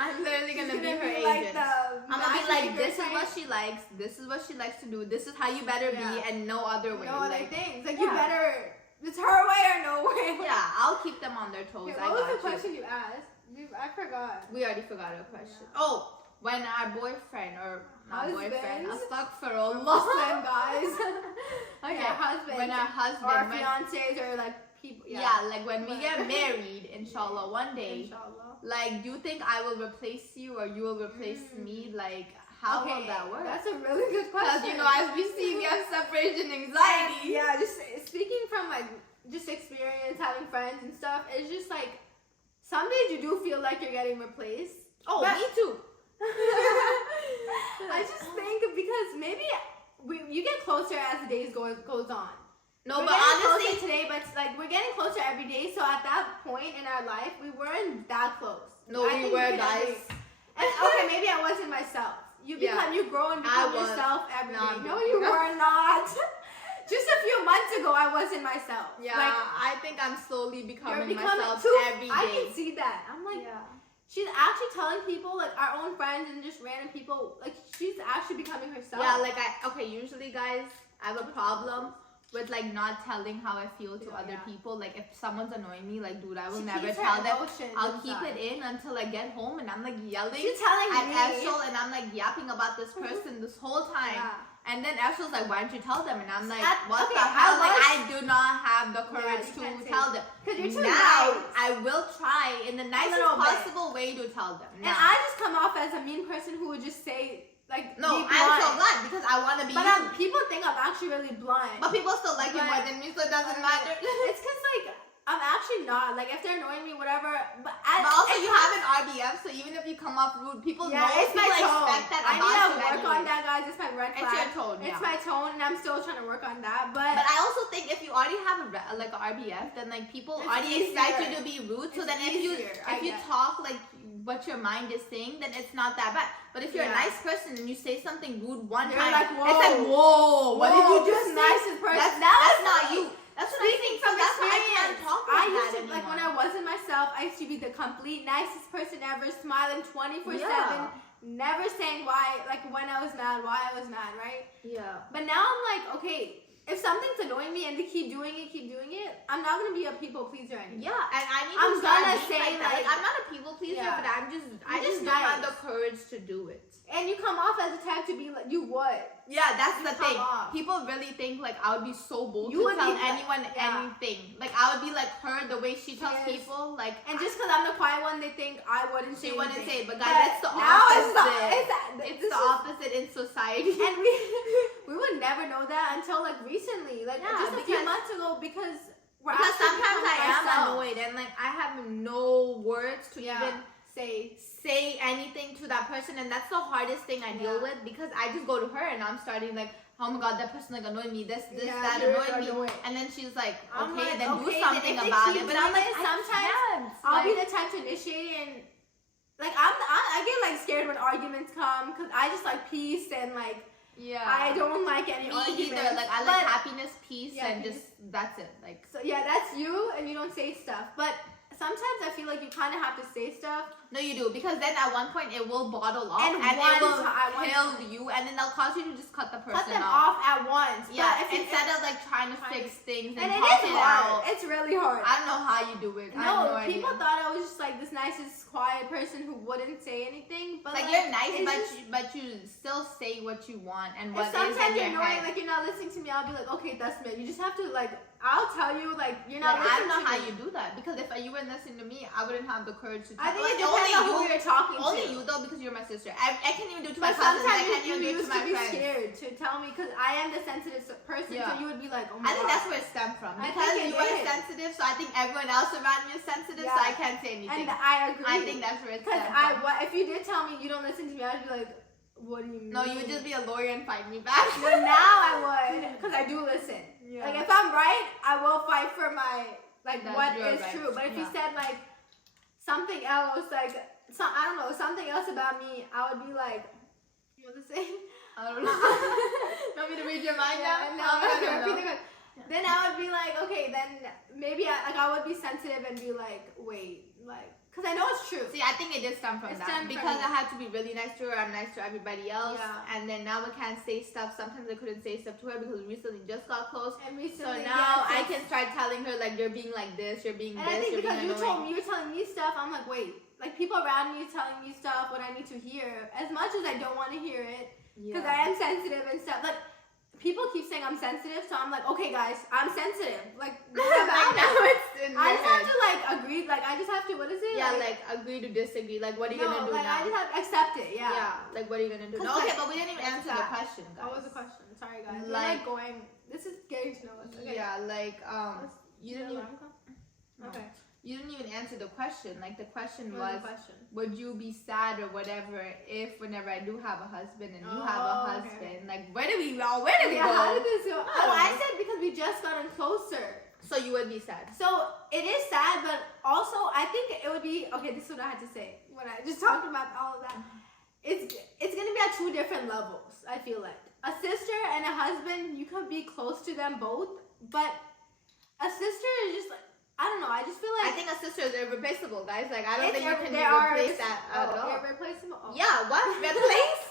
I'm literally gonna be her agent. I'm gonna be like, this is what she likes. This is what she likes to do. This is how you better be, and no other way. No other like, things. Like you better. It's her way or no way. Yeah, I'll keep them on their toes. Okay, I what was got the question you asked? I forgot. We already forgot our question. Oh, when our boyfriend or not boyfriend, astaghfirullah. Muslim guys. Okay, Yeah, husband. when our husband, or fiancés or like people. Yeah, like when we get married, inshallah, one day. Inshallah. Like, do you think I will replace you or you will replace me? Like, how will that work? That's a really good question. Because, you know, as we see, we have separation anxiety. Yeah, just speaking from like just experience having friends and stuff, it's just like some days you do feel like you're getting replaced. Oh, me too. I just think because maybe you get closer as the days goes on. No, we're but honestly, today, but it's like we're getting closer every day. So at that point in our life, we weren't that close. No, we were, guys. And okay, maybe I wasn't myself. You grow and become yourself every day. No, you were not. Just a few months ago, I wasn't myself. Yeah, like, I think I'm slowly becoming myself too, every day. I can see that. I'm like, she's actually telling people, like our own friends and just random people, like she's actually becoming herself. Yeah, like usually guys, I have a problem with like not telling how I feel to other people. Like if someone's annoying me, like dude, I will never tell them. I'll keep it in until I get home and I'm like yelling at Eshal and I'm like yapping about this person this whole time. Yeah. And then Eshal's like, why don't you tell them? And I'm like, what the hell? Like I do not have the courage to tell them. Because you're too now, nice. I will try in the nicest possible way to tell them. And I just come off as a mean person who would just say, like, no, I'm so glad because I want to be. But people think I'm actually really blunt. But people still like you more than me, so it doesn't matter. It's because like I'm actually not. Like if they're annoying me, whatever. But also you have an RBF, so even if you come off rude, people know. It's my tone. Expect that I need to work anyway. on that, guys. It's my red flag. It's your tone. It's my tone, and I'm still trying to work on that. But I also think if you already have like an RBF, then like people already expect you to be rude. So then if you talk like what your mind is saying, then it's not that bad. But if you're a nice person and you say something rude one time, like, whoa. it's like, whoa, what did you just say? Nicest person. That's not you. That's what I think. From that's why I experience. can't talk I used to, anymore. like when I wasn't myself, I used to be the complete nicest person ever, smiling 24/7, never saying why, like when I was mad, why I was mad, right? Yeah. But now I'm like, okay, if something's annoying me and they keep doing it, I'm not gonna be a people pleaser anymore. Yeah, and I need I'm to start gonna being say like that. Like, I'm not a people pleaser, but I just don't have the courage to do it. And you come off as a type to be like, you would. Yeah, that's the thing. People really think like I would be so bold to tell anyone anything. Like I would be like her the way she tells people. Like, and just because I'm the quiet one, they think I wouldn't say. She wouldn't say, but guys, that's the opposite. It's the opposite in society. And we would never know that until like recently, like just a few months ago, because sometimes I am annoyed and like I have no words to even say anything to that person, and that's the hardest thing I deal with because I just go to her and I'm starting like, oh my god, that person like annoyed me, that annoyed me, and then she's like, okay, then do something about it. But I'm like, sometimes I'll be the type to initiate, and like I get like scared when arguments come because I just like peace and like I don't like any arguments. Either. Like I like happiness, peace, and just that's it. Like so, that's you, and you don't say stuff, but sometimes I feel like you kind of have to say stuff No, you do, because then at one point it will bottle up And and it will one kill time. you, and then they'll cause you to just cut the person Cut them off at once. Yeah, But if instead of like trying to fix things and it talk is it hard. out. It's really hard. I don't know how you do it. I have No, no people idea. thought I was just like this nicest, quiet person who wouldn't say anything. But Like you're nice, it's but you still say what you want and if what is sometimes in you're your annoying, head. like you're not listening to me, I'll be like, okay, Tasmiya, you just have to like, I'll tell you, like you're not Like, I listening don't know to how me. you do that, because if you wouldn't listen to me, I wouldn't have the courage to. I think like, it depends on who you're talking only to. you though, because you're my sister. I can't even do it to my But cousins. I sometimes can't you even do it to used my to be friends. scared to tell me because I am the sensitive person, Yeah. so you would be like, oh my I think God. that's where it stemmed from, I because think it you are is. sensitive, so I think everyone else around me is sensitive, so Yeah. I can't say anything. And I agree. I think that's where it because stemmed from. if you did tell me you don't listen to me, I'd be like, what do you mean? No, you would just be a lawyer and fight me back. But now I would, because I do listen. Yeah. Like if I'm right, I will fight for my like That's what your is right. true. But if you Yeah. said like something else, like I don't know, something else about me, I would be like, you want to say? I don't know. Want me to read your mind now? No, I okay, don't repeat know. the question. Then I would be like, okay, then maybe I would be sensitive and be like, wait, like, because I know it's true. See, I think it did stem from It that, stemmed from because you. I had to be really nice to her. I'm nice to everybody else, Yeah. and then now I can't say stuff. Sometimes I couldn't say stuff to her because we recently just got close. And So recently, now yes, I can start telling her like, you're being like this, you're being And I this, think you're because being you annoying. were telling me stuff, I'm like, wait, like people around me telling me stuff, what I need to hear, as much as I don't want to hear it, because I am sensitive and stuff. Like people keep saying I'm sensitive, so I'm like, okay, guys, I'm sensitive. Like, I know it's in I your just have head. to like agree. Like I just have to. What is it? Yeah, like agree to disagree. Like, what are you no, gonna do like now? I just have to accept it. Yeah. Yeah, like what are you gonna do? 'Cause, No, okay, like, but we didn't even what's answer the that? question, guys. What was the question? Sorry, guys. We're Like- like going. This is getting to know us. Okay. Yeah, like you didn't even Okay. you didn't even answer the question. Like the question What was was, the question? would you be sad or whatever if whenever I do have a husband and you Oh, have a okay. husband? Like where do we go? Where do we Yeah. go? How did this go? I Oh, don't I know. said because we just gotten closer. So you would be sad. So it is sad, but also I think it would be okay. This is what I had to say when I just talked about all of that. It's gonna be at two different levels. I feel like a sister and a husband, you can be close to them both, but a sister is just like I don't know. I just feel I like think a sister is irreplaceable, guys. Like I don't it's think you can they are replace that at all. irreplaceable. Oh. Yeah, what? Replace?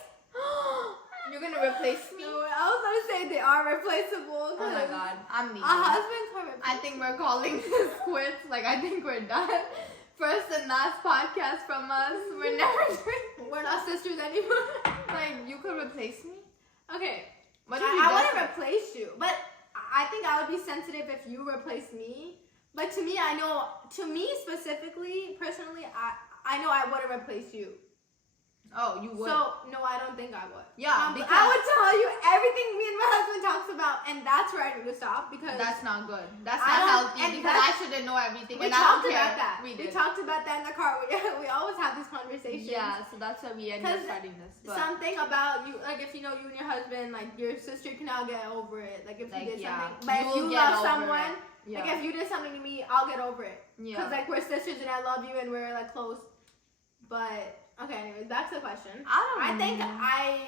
You're gonna replace me? No, I was gonna say they are replaceable. Oh my 'cause god, I'm A leaving. husband can replace. I think we're calling this quits. Like I think we're done. First and last podcast from us. We're never doing. We're not sisters anymore. Like you could replace me. Okay. What if you I just wouldn't replace you, but I think I would be sensitive if you replace me. But to me, I know, to me specifically, personally, I know I wouldn't replace you. Oh, you would. So, no, I don't think I would. Yeah, I because- would tell you everything me and my husband talks about, and that's where I need to stop because that's not good. That's I not don't- healthy and because I that's- shouldn't know everything. we and I don't talked care. about that. We We did. talked about that in the car. We always have this conversation. Yeah, so that's why we ended up 'Cause starting this. But Something about you, like if you know you and your husband, like your sister cannot get over it. Like if Like, you did yeah, something, but if you'll you get love over someone, yeah. like if you did something to me, I'll get over it. yeah. Cause like we're sisters and I love you and we're like close. But okay, anyways, back to the question. I think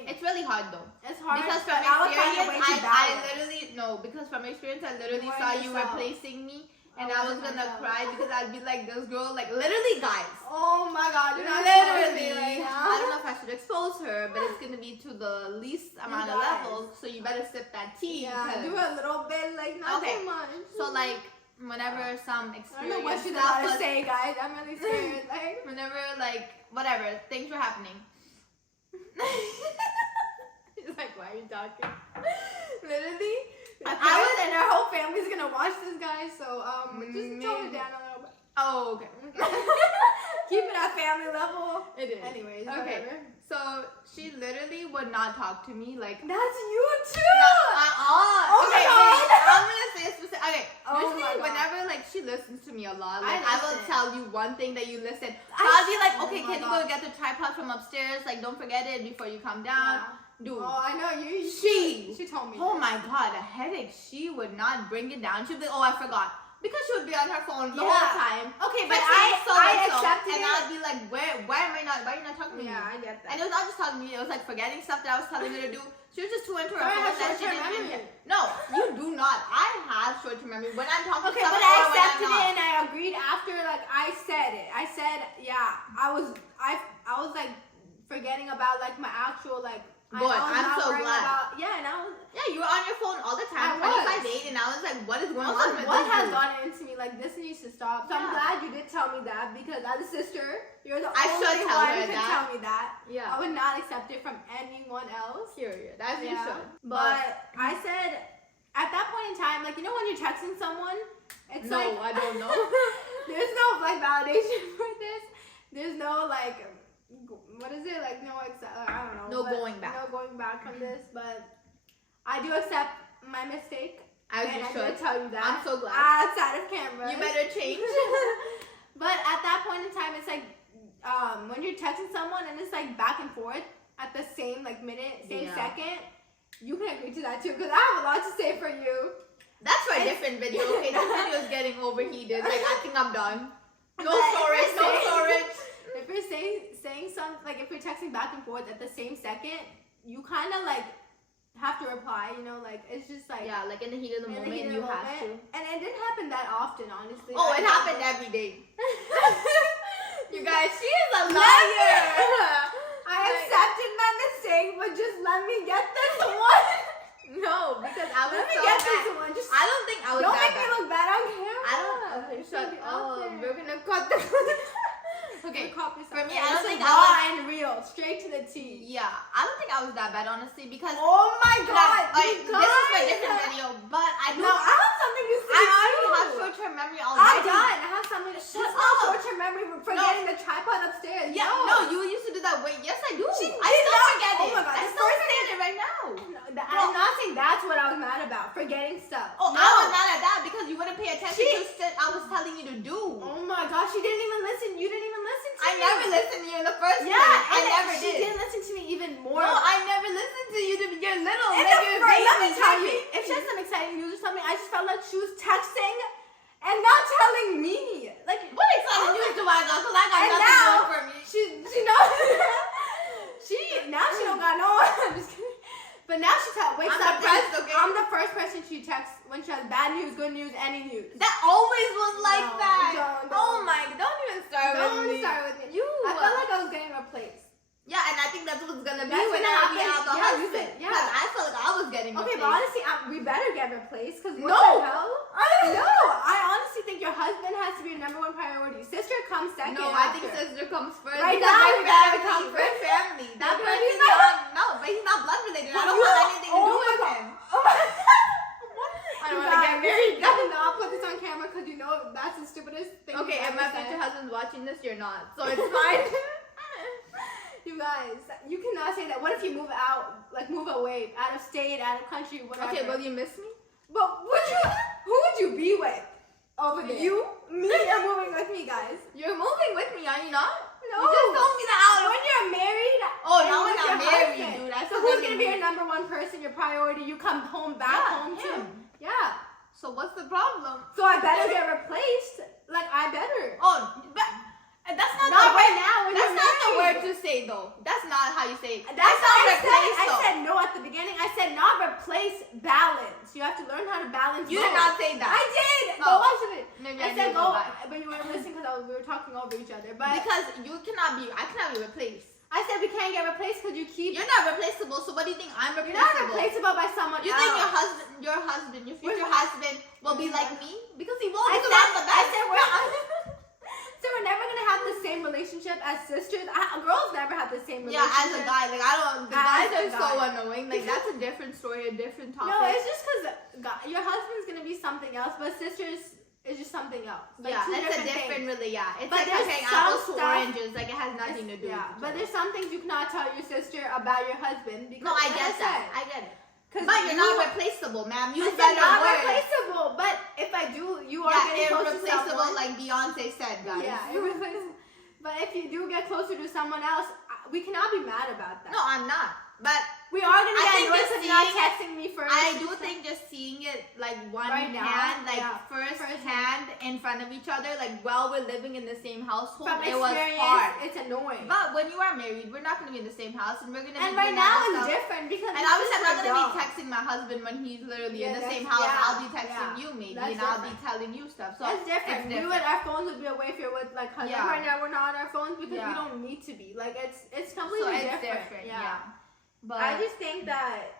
it's really hard though. it's hard Because from but I would find a experience, way to I balance. literally no. Because from experience, I literally You saw weren't you yourself. replacing me, and I I was wasn't gonna myself. cry because I'd be like, this girl, like literally, guys. Oh my god, you're not Literally, right now. I don't know if I should expose her, but it's gonna be to the least amount of guys. levels. So you better sip that tea. Yeah, because- do a little bit, like not Okay, too much. So like whenever some I don't know what experience she's stuff about to was, say, guys. I'm really scared. Like, whenever like whatever things were happening. He's like, why are you talking? Literally, I was, and our whole family's gonna watch this, guys. So just tone it Maybe. down a little bit. Oh, okay. Keep it at family level. It is. Anyways, Okay. whatever. So she literally would not talk to me like. That's you too. Oh my okay, God. wait, I'm gonna say a specific. Okay, Oh usually my God. whenever like she listens to me a lot, I like I will listen. tell you one thing that you listen. So I- I'll be like, oh okay, my can you God. go get the tripod from upstairs? Like, don't forget it before you come down. Dude. Oh, I know you. She told me. Oh this. my god, a headache. She would not bring it down. She'd be like, oh, I forgot. Because she would be on her phone the whole Yeah. time. Okay, but Texting I so-and-so, accepted and it. I'd be like, why are you not talking to me? Yeah, I get that. And it was not just talking to me, it was like forgetting stuff that I was telling her to do. She was just too into her Sorry, I phone have that she short-term didn't memory. No, you do not. I have short-term memory when I'm talking Okay, to but someone I or when I'm accepted not. it and I agreed after. Like I said it. I said, yeah. I was like, what is going Also, on with what this has dude? gotten into me? Like, this needs to stop. So I'm Yeah. glad you did tell me that because as a sister, you're the I only should tell one her who can that. tell me that. Yeah. I would not accept it from anyone else. Period. As you Yeah. should. But I said, at that point in time, like, you know when you're texting someone, it's no, like, I don't know. there's no, like, validation for this. There's no, like, what is it? Like, no, I don't know. No going back. No going back from this, but I do accept my mistake. As and you I should. did tell you that. I'm so glad. Outside of camera. You better change. But at that point in time, it's like, when you're texting someone and it's like back and forth at the same like minute, same Yeah. second, you can agree to that too because I have a lot to say for you. That's for a different video. Okay, this video is getting overheated. Like, I think I'm done. No But if storage, you're no saying- storage. If you're saying something, like if you're texting back and forth at the same second, you kind of like have to reply, you know, like it's just like Yeah, like in the heat of the in the moment, heat of you the have moment. to. And it didn't happen that often, honestly. Oh, I it know. happened every day. You guys, she is a liar. I accepted my mistake, but just let me get this one. No, because I was Let me so get mad. this one. Just I don't think I was don't that make me bad. look bad on camera. I don't. Okay, It shut should be out up. there. We're gonna cut the. Okay, for me, I don't think I raw was. and real, straight to the T. Yeah, I don't think I was that bad, honestly, because Oh my God! like, you this is my guys. different video, but I do. No, I have something to say. I already too. have short-term memory I'm already. done. I have something to Shut Shut up. up. Short-term memory for forgetting the tripod upstairs. Yeah, no, you used to do that. Wait, yes, I do. She I did still not. forget Oh it. my God, I the still first forget it right now. I'm not saying that's what I was mad about. Forgetting stuff. Oh, no. I was mad at that because you wouldn't pay attention to shit I was telling you to do. Oh my gosh, she didn't even listen. You didn't even listen to I me. never listened to you in the first place. Yeah, I and never she did. didn't listen to me even more. No, I never listened to you. You're little. In Like, the you're a first, let me baby. tell you, if she has some exciting news or something, I just felt like she was texting and not telling me. Like, What exciting news do I got? Because I got and nothing now going for me. she knows. now she don't got no. I'm just kidding. But now she wakes I'm up. depressed, okay? I'm the first person she texts when she has bad news, good news, any news. That always was like No, that. don't. Oh my, don't even start Don't with me. start with me. You. I felt like I was getting replaced. Yeah, and I think that's what's gonna be That's when gonna I happen. have a Yeah, you husband. said- yeah. Because I felt like I was getting Okay, replaced. but honestly, we better get replaced because what No. the hell? No, I honestly think your husband has to be your number one priority. Sister comes second. No, I think after. sister comes first. Right because now, we're we gotta family. come We're first. family. That But person he's is not- not. No, but he's not blood related. I don't You- have anything to do oh my with God. him. Oh my I don't want to get married. I did not put this on camera because you know that's the stupidest thing. Okay, you've if my ever said. future husband's watching this, you're not. So it's fine. You guys, you cannot say that. What if you move out, like move away, out of state, out of country, whatever? Okay, will you miss me? But who would you be with over there? You, me, you're moving with me, guys. You're moving with me, are you not? No. You just told me that out. When you're married. Oh, and now with when I'm your married, husband. dude. I So still who's gonna be your married. number one person, your priority? You come home back Yeah, home to? him. Yeah. So what's the problem? So I better get replaced. Like I better. Oh, but that's not Not the right word. now when That's you're not the word married. to say though. That's not how you say it. That's not what I replace said. I though. said no at the beginning. I said not replace, balance. You have to learn how to balance. You both. did not say that. I did. Oh. Go watch it. Maybe I I said need to go go, back. but you weren't listening because we were talking over each other. But Because you cannot be. I cannot be replaced. I said we can't get replaced because you keep. You're not replaceable. So what do you think? I'm You're replaceable. not replaceable by someone You else. think your future We're- husband will be like me? Because he won't. I Because said, I'm the I best. said so we're never gonna have the same relationship as sisters. Girls never have the same Yeah, relationship. as a guy, like I don't. The As guys a are so guy. annoying. Like that's a different story, a different topic. No, it's just because your husband's gonna be something else, but sisters is just something else. Like, yeah, two it's a things. different, really. Yeah, it's But like there's comparing some apples to stuff- oranges. Like it has nothing to do. Yeah, with but each there's some things you cannot tell your sister about your husband because. other. No, I like get that. said, I get it. 'cause But you're you- not replaceable, ma'am. I Use said better not words. replaceable, but if I do, you are Yeah, getting close to irreplaceable, someone. like Beyonce said, guys. Yeah, irreplaceable. But if you do get closer to someone else, we cannot be mad about that. No, I'm not. But We are gonna I get think annoyed just because you're not seeing it- texting me first. I do think just seeing it like one Right now, hand, like yeah. first First hand in front of each other, like while we're living in the same household, from it was experience, hard. it's annoying. But when you are married, we're not gonna be in the same house, and we're gonna be And doing right now other it's stuff. different because And it's obviously, I'm not just gonna a be dog. texting my husband when he's literally in Yeah, the same that's- house. yeah, I'll be texting yeah. you maybe, That's and I'll be different. telling you stuff. So It's different. It's We would, our phones would be away if you're with like husband. Yeah. Right now we're not on our phones because we Yeah. don't need to be. Like it's So completely it's different. different. Yeah. But I just think that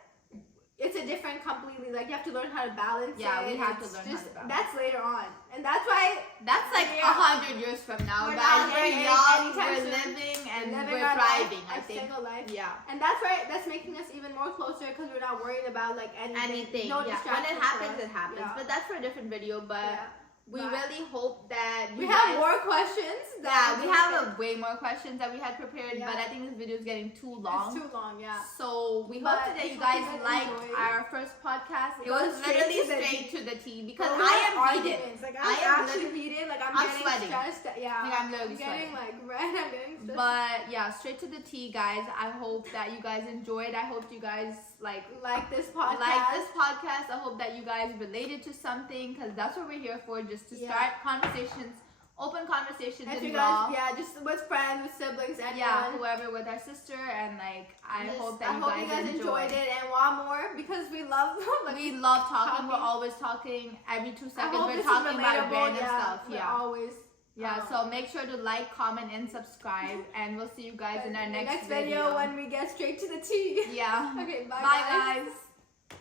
it's a different completely, like you have to learn how to balance it. Yeah, we have to It's learn just, how to balance. That's later on, and that's why That's like 100 years from now, We're guys. not We're getting young, anytime we're soon. living, and living we're our thriving, life, I our think. single life. Yeah. And that's making us even more closer because we're not worried about like anything. No yeah. When distractions it for happens, us. it happens. Yeah. But that's for a different video. But Yeah. we But really hope that we you have guys, more questions. Yeah, we have way more questions that we had prepared. Yeah. But I think this video is getting too long. It's too long, yeah. So we But hope that you hope guys you guys liked enjoyed. our first podcast. It It was was straight literally to the straight to the T because But we I had am heated. arguments. Like I I'm am actually literally- heated. Like I'm I'm getting sweating. stressed. Yeah. Like, I'm literally getting like red. I'm getting stressed. But yeah, straight to the T, guys. I hope that you guys enjoyed. I hope you guys like this podcast. like this podcast. I hope that you guys related to something because that's what we're here for, just to Yeah. start conversations, open conversations If in you raw. guys, yeah, just with friends, with siblings, anyone. Yeah, whoever, with our sister, and like I hope that you guys enjoyed it and want more because we love like, we love talking. We're talking. always talking. Every 2 I seconds hope we're this talking is about relatable. random Yeah, stuff. we're Yeah. always. Yeah, so make sure to like, comment, and subscribe, and we'll see you guys in our next video when we get straight to the T. Yeah. Okay, bye Bye, guys. guys.